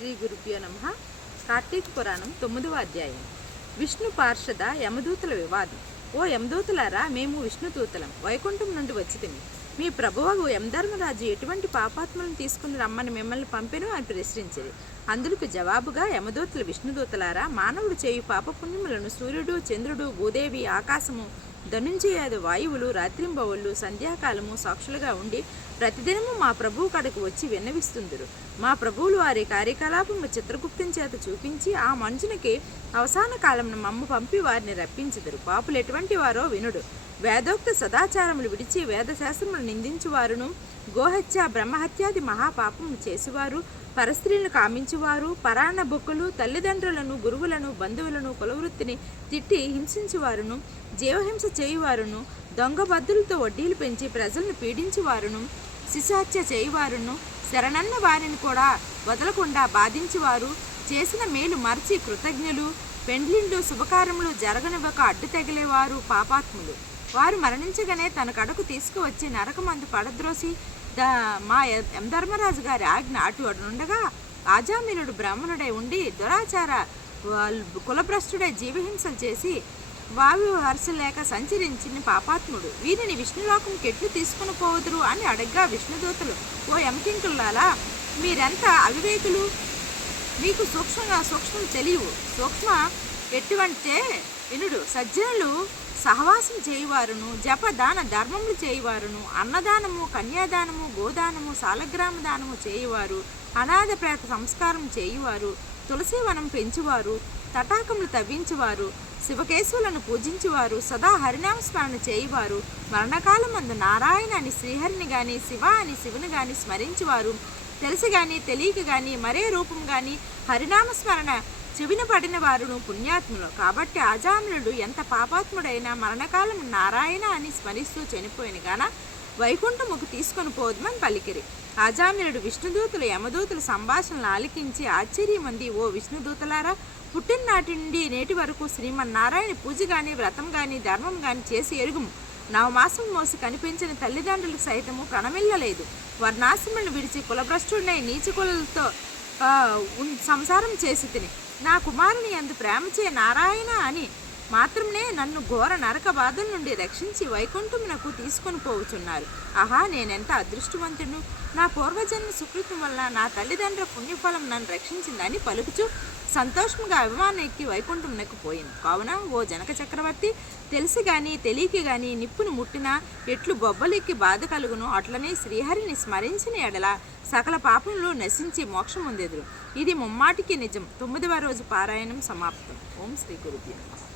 శ్రీ గురుభ్యో నమః. కార్తీక పురాణం 9వ అధ్యాయం. విష్ణు పార్షద యమదూతల వివాదం. ఓ యమదూతలారా, మేము విష్ణుదూతలం వైకుంఠం నుండి వచ్చితిమి. మీ ప్రభువగు యమధర్మరాజు ఎటువంటి పాపాత్మలను తీసుకుని రమ్మని మిమ్మల్ని పంపెను అని ప్రశ్నించింది. అందుకు జవాబుగా యమదూతలు, విష్ణుదూతలారా, మానవుడు చేయు పాపపుణ్యములను సూర్యుడు, చంద్రుడు, భూదేవి, ఆకాశము, ధనుంజయాది వాయువులు రాత్రింబవళ్ళు సంధ్యాకాలము సాక్షులుగా ఉండి ప్రతిదినము మా ప్రభువు కడకు వచ్చి విన్నవిస్తుందురు. మా ప్రభువులు వారి కార్యకలాపము చిత్రగుప్తం చేత చూపించి ఆ మనుషునికి అవసాన కాలమున మమ్మ పంపి వారిని రప్పించుదురు. పాపులు ఎటువంటి వారో వినుడు. వేదోక్త సదాచారములు విడిచి వేదశాస్త్రములు నిందించువారును, గోహత్య బ్రహ్మహత్యాది మహాపాపము చేసేవారు, పరస్త్రీలను కామించువారు, పరాణ బొక్కులు, తల్లిదండ్రులను, గురువులను, బంధువులను, కులవృత్తిని తిట్టి హింసించువారును, జీవహింస చేయువారును, దొంగబద్దులతో వడ్డీలు పెంచి ప్రజలను పీడించువారును, శిశుహత్య చేయువారును, శరణన్న వారిని కూడా వదలకుండా బాధించువారు, చేసిన మేలు మరచి కృతజ్ఞులు, పెండ్లిండ్లు శుభకార్యములు జరగనివ్వక అడ్డు తగిలేవారు పాపాత్ములు. వారు మరణించగానే తన కడకు తీసుకువచ్చి నరకమందు పడద్రోసి మా యమధర్మరాజు గారి ఆజ్ఞ అటుండగా ఆజామినుడు బ్రాహ్మణుడై ఉండి దురాచార కులభ్రష్టుడై జీవహింసలు చేసి వావి హర్షలేక సంచరించిన పాపాత్ముడు. వీరిని విష్ణులోకంకి ఎట్లు తీసుకుని పోవదురు అని అడగ్గా విష్ణుదూతలు, ఓ యమకింకులారా, మీరెంత అవివేకులు, మీకు సూక్ష్మలు తెలియవు. సూక్ష్మ ఎటువంటి వినుడు. సజ్జనులు సహవాసం చేయువారును, జప దాన ధర్మములు చేయువారును, అన్నదానము, కన్యాదానము, గోదానము, సాలగ్రామ దానము చేయువారు, అనాథ ప్రేత సంస్కారం చేయువారు, తులసీవనం పెంచువారు, తటాకములు తవ్వించువారు, శివకేశవులను పూజించువారు, సదా హరినామస్మరణ చేయువారు, మరణకాలమందు నారాయణ అని శ్రీహరిని గాని, శివ అని శివుని గాని స్మరించువారు, తెలిసి గాని తెలియక గాని మరే రూపం గాని హరినామస్మరణ చెవిన పడిన వారును పుణ్యాత్ములు. కాబట్టి ఆజామినుడు ఎంత పాపాత్ముడైనా మరణకాలం నారాయణ అని స్మరిస్తూ చనిపోయిన గాన వైకుంఠముకు తీసుకొని పోదుమని పలికిరి. ఆజామినుడు విష్ణుదూతులు యమదూతుల సంభాషణలు ఆలికించి ఆశ్చర్యమంది, ఓ విష్ణుదూతలారా, పుట్టిననాటి నుండి నేటి వరకు శ్రీమన్నారాయణ పూజ గాని, వ్రతం గాని, ధర్మం గాని చేసి ఎరుగుము. నవమాసం మోసి కనిపించిన తల్లిదండ్రులకు సైతము ప్రణమిల్లలేదు. వర్ణాశ్రములను విడిచి కులభ్రష్టుడినై నీచకులతో సంసారం చేసి తిని నా కుమారుని యందు ప్రేమచే నారాయణ అని మాత్రమే నన్ను ఘోర నరక బాధల నుండి రక్షించి వైకుంఠమునకు తీసుకొని పోవుచున్నారు. ఆహా, నేనెంత అదృష్టవంతుడు! నా పూర్వజన్మ సుకృతం వల్ల నా తల్లిదండ్రుల పుణ్యఫలం నన్ను రక్షించిందని పలుకుచు సంతోషంగా అభిమానం ఎక్కి వైకుంఠమునకు పోయింది. కావున ఓ జనక చక్రవర్తి, తెలిసి గాని తెలియక గాని నిప్పును ముట్టినా ఎట్లు బొబ్బలెక్కి బాధ కలుగును, అట్లనే శ్రీహరిని స్మరించిన ఎడల సకల పాపములు నశించి మోక్షం పొందెదరు. ఇది ముమ్మాటికి నిజం. 9వ రోజు పారాయణం సమాప్తం. ఓం శ్రీ గురుభ్యో నమః.